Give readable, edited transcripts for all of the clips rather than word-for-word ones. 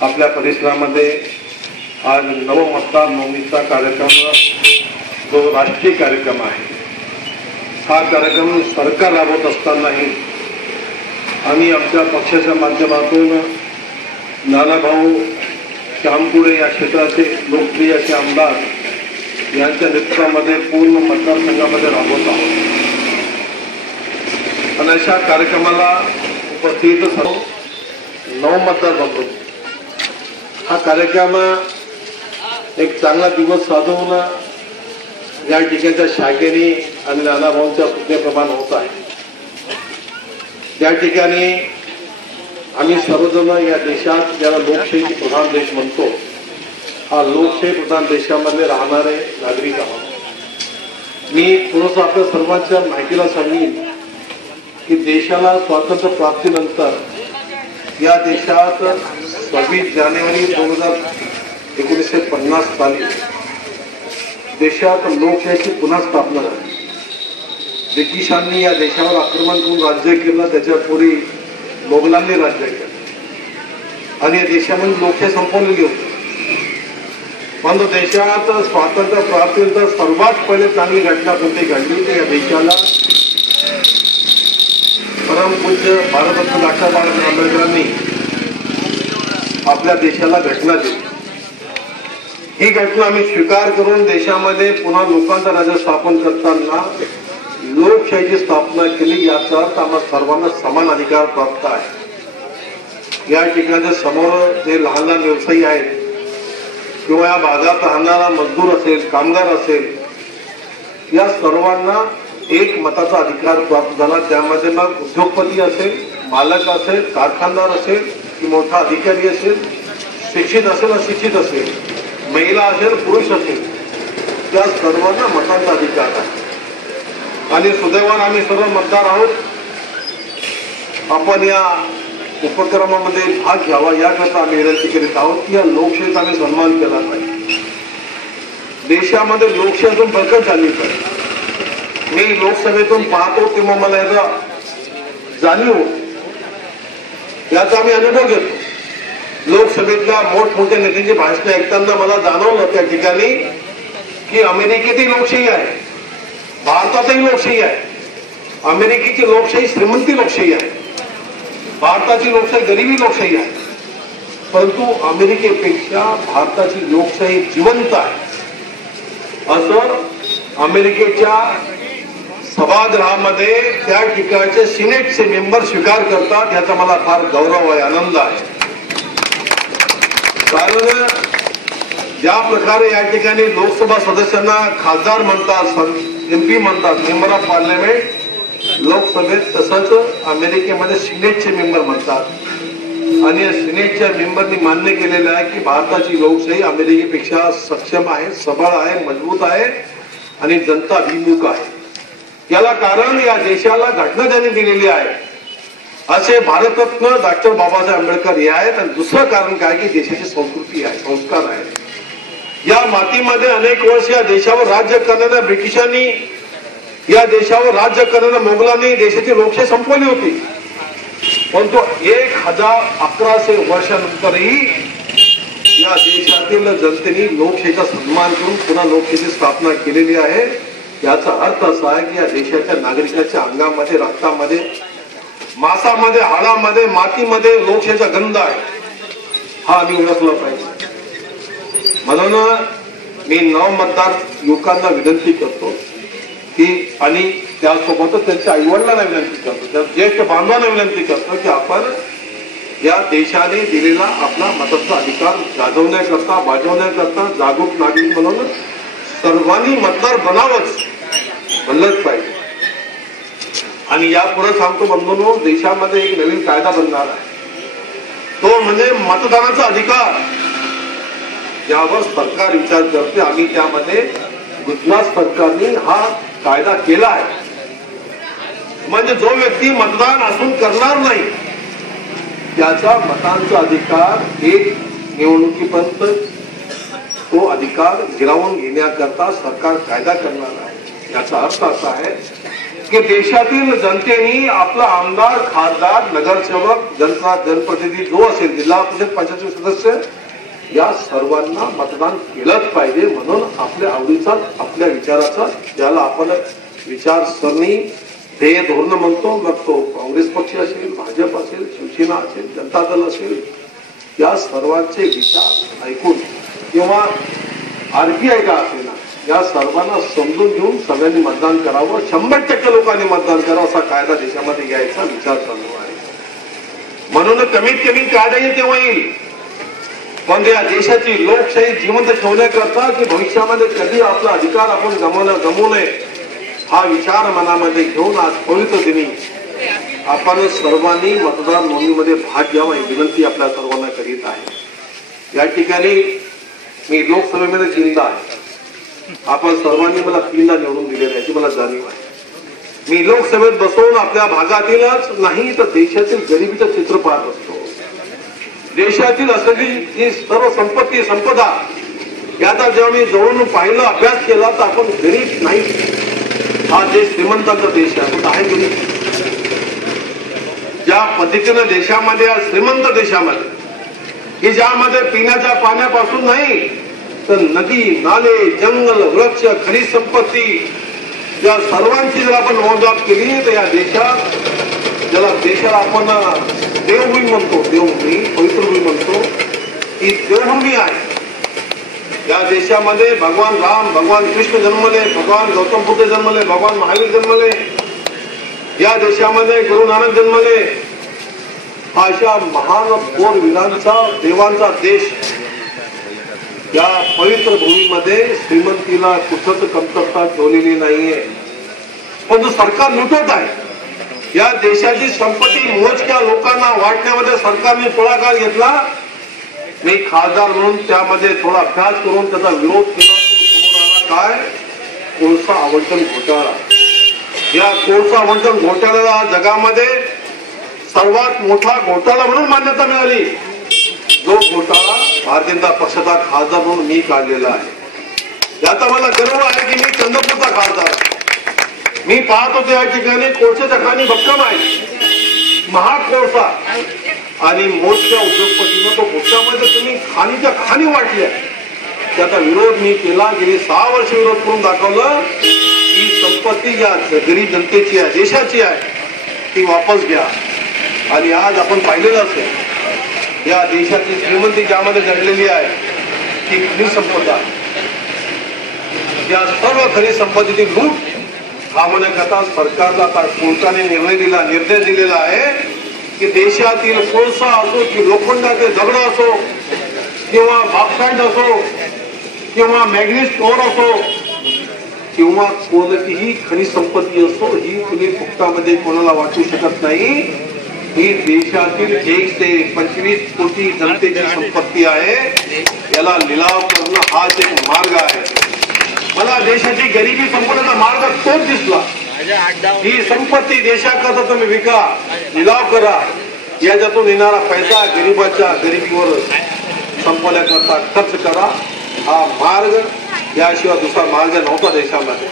आपल्या परिसरामध्ये आज नवमतदार नोंदणीचा कार्यक्रम जो राष्ट्रीय कार्यक्रम आहे, हा कार्यक्रम सरकार राबवत असतानाही आम्ही आमच्या पक्षाच्या माध्यमातून नानाभाऊ श्यामपुरे या क्षेत्राचे लोकप्रिय असे आमदार यांच्या नेतृत्वामध्ये पूर्ण मतदारसंघामध्ये राबवत आहोत. आणि अशा कार्यक्रमाला उपस्थित सर्व नवमतदार बंधू, हा कार्यक्रम एक चांगला दिवस साधून या ठिकाणच्या शाखेने आणि नानाभाऊंच्या पुण्यप्रमाण होत आहे. या ठिकाणी आम्ही सर्वजण या देशात ज्याला लोकशाही प्रधान देश म्हणतो, हा लोकशाही प्रधान देशामध्ये राहणारे नागरिक आहोत. मी थोडंसं आपल्या सर्वांच्या माहितीला सांगेन की देशाला स्वातंत्र्य प्राप्तीनंतर या देशात 26 जानेवारी 1950 साली देशात लोकशाहीची पुन्हा स्थापना झाली. ब्रिटिशांनी या देशावर आक्रमण करून राज्य केलं, त्याच्यापूर्वी मोगलांनी राज्य केलं आणि या देशामध्ये लोकशाही संपवलेली होती. पण देशात स्वातंत्र्य प्राप्तीनंतर सर्वात पहिले चांगली घटना कोणती घडली तर या देशाला परमपूज्य भारतरत्न डॉक्टर बाबासाहेब आंबेडकरांनी आपल्या देशाला घटना दिली. ही घटना आम्ही स्वीकार करून देशामध्ये पुन्हा लोकांचं राज्य स्थापन करताना लोकशाहीची स्थापना केली. याचा अर्थ आम्हाला सर्वांना समान अधिकार प्राप्त आहे. या ठिकाणच्या समोर जे लहान लहान व्यवसायी आहेत किंवा या भागात राहणारा मजदूर असेल, कामगार असेल, या सर्वांना एक मताचा अधिकार प्राप्त झाला. त्यामध्ये मग उद्योगपती असेल, मालक असेल, कारखानदार असेल की मोठा अधिकारी असेल, शिक्षित असेल, अशिक्षित असेल, महिला असेल, पुरुष असेल, त्या सर्वांना मताचा अधिकार आहे. आणि सुदैवाने आम्ही सर्व मतदार आहोत. आपण या उपक्रमामध्ये भाग घ्यावा याकरता आम्ही विनंती करीत आहोत की या लोकशाहीचा आम्ही सन्मान केला पाहिजे. देशामध्ये लोकशाही अजून बळकट झाली पाहिजे. मी लोकसभेतून पाहतो तेव्हा मला याचा जाणीव होती, याचा आम्ही अनुभव घेतो. लोकसभेतल्या मोठमोठ्या नेत्यांची भाषणे ऐकताना मला जाणवलं त्या ठिकाणी की अमेरिकेतही लोकशाही आहे, भारतातही लोकशाही आहे. अमेरिकेची लोकशाही श्रीमंती लोकशाही आहे, भारताची लोकशाही गरिबी लोकशाही आहे. परंतु अमेरिकेपेक्षा भारताची लोकशाही जिवंत आहे असं अमेरिकेच्या सभागृहामध्ये त्या ठिकाणचे सिनेटचे मेंबर स्वीकार करतात. याचा मला फार गौरव आहे, आनंद आहे. कारण ज्या प्रकारे या ठिकाणी लोकसभा सदस्यांना खासदार म्हणतात, MP म्हणतात, मेंबर ऑफ पार्लमेंट, लोकसभेत तसंच अमेरिकेमध्ये सिनेटचे मेंबर म्हणतात. आणि या सिनेटच्या मेंबरनी मान्य केलेलं आहे की भारताची लोकशाही अमेरिकेपेक्षा सक्षम आहे, सबळ आहे, मजबूत आहे आणि जनताभिमुख आहे. याला कारण या देशाला घटना त्यांनी दिलेली आहे असे भारतरत्न डॉक्टर बाबासाहेब आंबेडकर हे आहेत. आणि दुसरं कारण काय की देशाची संस्कृती आहे, संस्कार आहे. या मातीमध्ये अनेक वर्ष या देशावर राज्य करणाऱ्या ब्रिटिशांनी, या देशावर राज्य करणाऱ्या मोगलांनी देशाची लोकशाही संपवली होती. परंतु 1100 वर्षानंतरही या देशातील जनतेने लोकशाहीचा सन्मान करून पुन्हा लोकशाहीची स्थापना केलेली आहे. याचा अर्थ असा आहे की या देशाच्या नागरिकांच्या अंगामध्ये, रक्तामध्ये, मांसामध्ये, हाडामध्ये, मातीमध्ये लोकशाहीचा गंध आहे. हा आम्ही ओळखला पाहिजे. म्हणून मी नवमतदार युवकांना विनंती करतो की, आणि त्यासोबतच त्यांच्या आईवडिलांना विनंती करतो, त्या ज्येष्ठ बांधवांना विनंती करतो की आपण या देशाने दिलेला आपला मताचा अधिकार गाजवण्याकरता, बाजवण्याकरता जागरूक नागरिक म्हणून सर्वांनी मतदार बनलंच पाहिजे. आणि यापुढे सांगतो बंधूंनो, देशामध्ये एक नवीन कायदा बनणार आहे. तो म्हणजे मतदानाचा अधिकार, यावर सरकार विचार करते. आम्ही त्यामध्ये गुजरात सरकारने हा कायदा केला आहे. म्हणजे जो व्यक्ती मतदान असून करणार नाही त्याचा मतांचा अधिकार एक निवडणुकीपर्यंत तो अधिकार हिरावून घेण्याकरता सरकार कायदा करणार आहे. याचा अर्थ असा आहे की देशातील जनतेने आपला आमदार, खासदार, नगरसेवक, जनता जनप्रतिनिधी जो असेल, जिल्हा परिषद पंचायत सदस्य, या सर्वांना मतदान केलंच पाहिजे. म्हणून आपल्या आवडीचा, आपल्या विचाराचा, ज्याला आपण विचारसरणी, ध्येय, धोरण म्हणतो, मग तो काँग्रेस पक्ष असेल, भाजप असेल, शिवसेना असेल, जनता दल असेल, या सर्वांचे विचार ऐकून किंवा RPI का असेल, या सर्वांना समजून घेऊन सगळ्यांनी मतदान करावं. 100% लोकांनी मतदान करावं असा कायदा देशामध्ये यायचा विचार चालू आहे. म्हणून कमीत कमी कायदा येईल तेव्हा येईल, पण या देशाची लोकशाही जिवंत ठेवण्याकरता की भविष्यामध्ये कधी आपला अधिकार आपण गमवू नये हा विचार मनामध्ये घेऊन आज पवित्र दिनी आपण सर्वांनी मतदार नोंदणीमध्ये भाग घ्यावा ही विनंती आपल्या सर्वांना करीत आहे. या ठिकाणी मी लोकसभेमध्ये 3दा आहे. आपण सर्वांनी मला 3दा निवडून दिलेलं याची मला जाणीव आहे. मी लोकसभेत बसवून आपल्या भागातीलच नाही तर देशातील गरिबीचं चित्र पाहत असतो. देशातील असलेली जी सर्व संपदा याचा जेव्हा मी जवळून पाहिलं, अभ्यास केला, तर आपण गरीब नाही, हा देश श्रीमंतांचा देश आहे. आहे गरीब. ज्या पद्धतीनं देशामध्ये, श्रीमंत देशामध्ये, की ज्यामध्ये पिण्याच्या पाण्यापासून नाही तर नदी, नाले, जंगल, वृक्ष, खनिज संपत्ती या सर्वांची जर आपण मोजदाद केली तर या देशात, ज्याला देशाला आपण देवभूमी म्हणतो, देवभूमी, पवित्र भूमी म्हणतो, ही देवभूमी आहे. या देशामध्ये भगवान राम, भगवान कृष्ण जन्मले, भगवान गौतम बुद्ध जन्मले, भगवान महावीर जन्मले, या देशामध्ये गुरु नानक जन्मले. अशा महान थोर वीरांचा, देवांचा देश. या पवित्र भूमीमध्ये श्रीमंतीला कुठंच कमतरता ठेवलेली नाहीये, पण सरकार लुटत आहे. या देशाची संपत्ती मोजक्या लोकांना वाटण्यामध्ये सरकारने पुढाकार घेतला. मी खासदार म्हणून त्यामध्ये थोडा अभ्यास करून त्याचा विरोध केला. तो समोर आला काय? कोळसा आवंटन घोटाळा. या कोळसा आवंटन घोटाळ्याला जगामध्ये सर्वात मोठा घोटाळा म्हणून मान्यता मिळाली. जो घोटाळा भारतीय जनता पक्षाचा खासदार म्हणून मी काढलेला आहे. याचा मला गर्व आहे की मी चंद्रपूरचा खासदार. मी पाहत होतो या ठिकाणी कोळशाच्या खाणी भक्कम आहे, महाग कोळसा, आणि मोठ्या उद्योगपतीनं तो कोळशामध्ये तुम्ही खाणीच्या खाणी वाटल्या. त्याचा विरोध मी केला. गेली 6 वर्ष विरोध करून दाखवलं ही संपत्ती या गरीब जनतेची आहे, देशाची आहे, ती वापस घ्या. आणि आज आपण पाहिलेलं असेल या देशाची श्रीमंती ज्यामध्ये जडलेली आहे ती खनिज संपदा. या सर्व खनिज संपत्तीची लूट थांबवण्याकरता सरकारला आता कोर्टाने निर्णय दिलेला आहे की देशातील कोळसा असो की लोखंडाचे दगड असो किंवा बॉक्साईट असो किंवा मॅग्नीज स्टोअर असो किंवा कोणतीही खनिज संपत्ती असो, ही तुम्ही फुकटामध्ये कोणाला वाटू शकत नाही. ही देशातील 1 ते 25 कोटी जनतेची संपत्ती आहे. याला लिलाव करणं हाच एक मार्ग आहे. मला देशाची गरिबी संपवण्याचा मार्ग तोच दिसला. ही संपत्ती देशाकरता तुम्ही विका, लिलाव करा, याच्यातून येणारा पैसा गरिबाच्या गरिबीवर संपवण्याकरता खर्च करा. हा मार्ग, याशिवाय दुसरा मार्ग नव्हता देशामध्ये.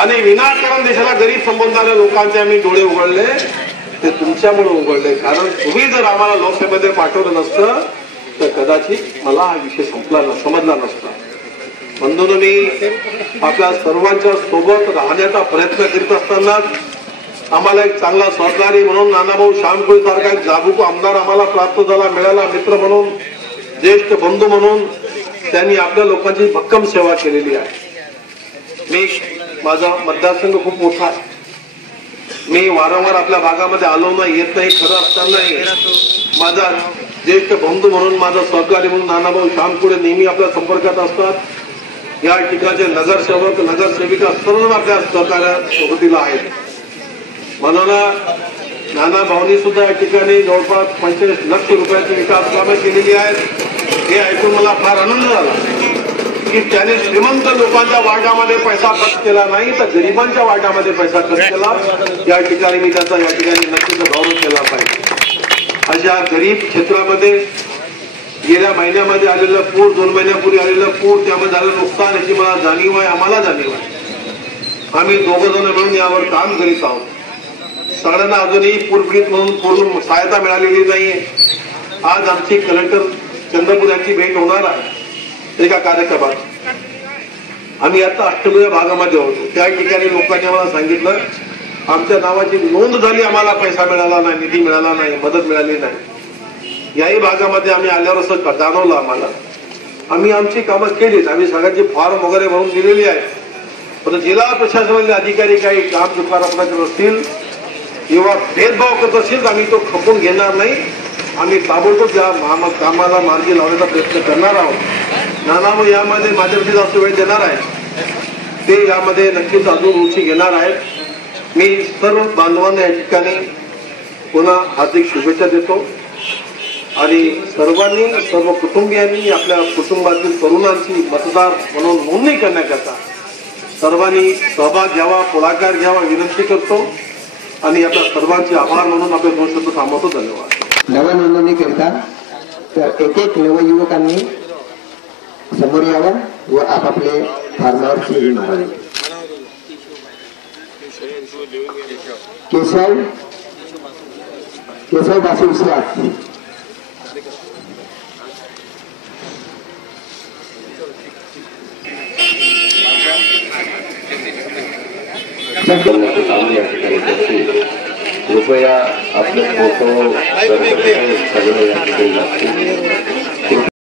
आणि विनाकारण देशाला गरीब संबोधणाऱ्या लोकांचे आम्ही डोळे उघडले, ते तुमच्यामुळे उघडले. कारण तुम्ही जर आम्हाला लोकसभेमध्ये पाठवलं नसतं तर कदाचित मला हा विषय समजला नसता. म्हणून मी आपल्या सर्वांच्या सोबत राहण्याचा प्रयत्न करीत असताना आम्हाला एक चांगला सहकारी म्हणून नानाभाऊ श्यामकुळे सारखा एक जागरूक आमदार आम्हाला प्राप्त झाला, मिळाला. मित्र म्हणून, ज्येष्ठ बंधू म्हणून त्यांनी आपल्या लोकांची भक्कम सेवा केलेली आहे. माझा मतदारसंघ खूप मोठा आहे. मी वारंवार आपल्या भागामध्ये आलो नाही, येत नाही, खरं असतानाही माझा ज्येष्ठ बंधू म्हणून, माझा सहकारी म्हणून नानाभाऊ श्यामकुळे नेहमी आपल्या संपर्कात असतात. या ठिकाणचे नगरसेवक, नगरसेविका सर्व आपल्या सहकार्या सोबतीला आहेत. म्हणून नाना भाऊनी सुद्धा या ठिकाणी जवळपास 45 लाख रुपयाची विकास कामे केलेली आहेत. हे ऐकून मला फार आनंद झाला की त्याने श्रीमंत लोकांच्या वाटामध्ये पैसा खर्च केला नाही तर गरिबांच्या वाटामध्ये पैसा खर्च केला. या ठिकाणी मी त्याचा या ठिकाणी नक्कीच गौरव केला पाहिजे. अशा गरीब क्षेत्रामध्ये गेल्या महिन्यामध्ये आलेलं पूर, 2 महिन्यापूर्वी आलेलं पूर, त्यामध्ये झालेलं नुकसान याची मला जाणीव आहे, आम्हाला जाणीव आहे. आम्ही दोघं जण मिळून यावर काम करीत आहोत. सगळ्यांना अजूनही पूरपीडित म्हणून पूर्ण सहायता मिळालेली नाहीये. आज आमची कलेक्टर चंद्रपूर यांची भेट होणार आहे एका कार्यक्रमात. आम्ही आता अष्टभुजा भागामध्ये होतो. त्या ठिकाणी लोकांनी आम्हाला सांगितलं आमच्या नावाची नोंद झाली, आम्हाला पैसा मिळाला नाही, निधी मिळाला नाही, मदत मिळाली नाही. याही भागामध्ये आम्ही आल्यावर असं जाणवलं आम्हाला. आम्ही आमची कामं केलीत, आम्ही सगळ्यांची फॉर्म वगैरे भरून दिलेली आहे. पण जिल्हा प्रशासनाचे अधिकारी काही काम चुकारपणा करत असतील किंवा भेदभाव करत असतील तर आम्ही तो खपून घेणार नाही. आम्ही ताबडतोब या कामाला मार्गी लावण्याचा प्रयत्न करणार आहोत. नाना यामध्ये माझ्यापेक्षा जास्त वेळ देणार आहे, ते यामध्ये नक्कीच अजून रुची घेणार आहेत. मी सर्व बांधवांना या ठिकाणी पुन्हा हार्दिक शुभेच्छा देतो आणि सर्वांनी सर्व कुटुंबियांनी आपल्या कुटुंबातील तरुणांची मतदार म्हणून नोंदणी करण्याकरता सर्वांनी सहभाग घ्यावा, पुढाकार घ्यावा विनंती करतो आणि आपल्या सर्वांचे आभार म्हणून आपले 2 शब्द थांबवतो. धन्यवाद. नवनोंदणी करिता तर एक नवयुवकांनी समोर यावं व आपापले फॉर्मावर सही मारावी. केशव बासू विश्वास. कृपया आपले फोटो सगळे या ठिकाणी लागतील.